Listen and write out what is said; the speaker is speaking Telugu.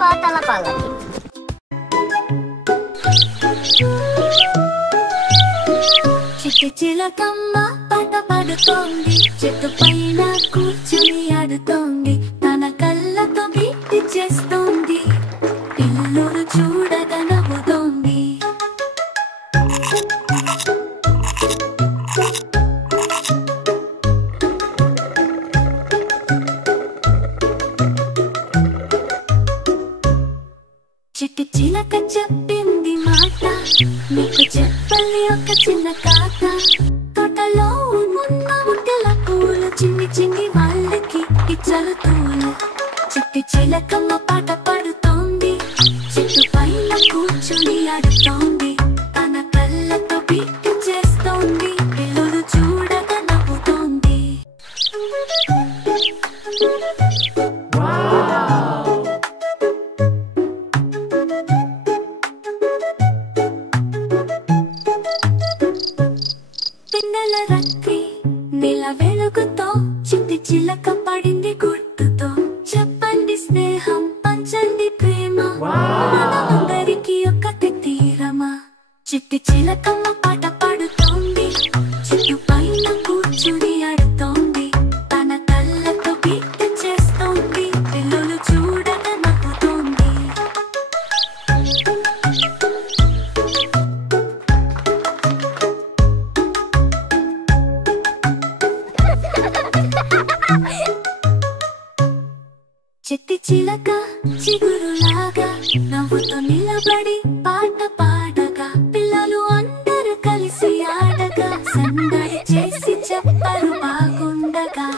పాటల పల్లకి. చిట్టి చిలకమ్మ పాట పాడుతోంది, చెట్టు పైన కూర్చుని ఆడుతోంది, తన కళ్ళతో గీతి చేస్తోంది, పిల్లలు చూడగా నవ్వుతోంది. చిట్టి చిలక చెప్పింది మాట, నీకు చెప్పాలి ఒక చిన్న కథ. తోటలో ఉన్న ముట్టెల పూలు చిన్ని చిన్ని వాళ్ళకి ఇచ్చలు తూలు. చిట్టి చిలకమ్మ పాట పాడుతోంది, చెట్టు పైన కూర్చుని ఆడుతోంది, తన కళ్ళతో బీట్ చేస్తోంది, పిల్లలు చూడగా నవ్వుతోంది. పిన్నెల రక్కి నీల వెలుగుతో చిట్టి చిలక పడింది గుర్తుతో. చెప్పండి స్నేహం, పంచండి ప్రేమ, మనమందరికి ఒకటి తీరమా. చిట్టి చిలకమ్మ పాట పాడుతోంది, చెట్టు పైన కూర్చుని ఆడుతోంది, తన కళ్ళతో బీట్ చేస్తోంది, పిల్లలు చూడగా నవ్వుతోంది. చిట్టి చిలక చిగురులాగా నవ్వుతో నిలబడి పాట పాడగా, పిల్లలు అందరూ కలిసి ఆడగా, సందడి చేసి చెప్పరు బాగుండగా.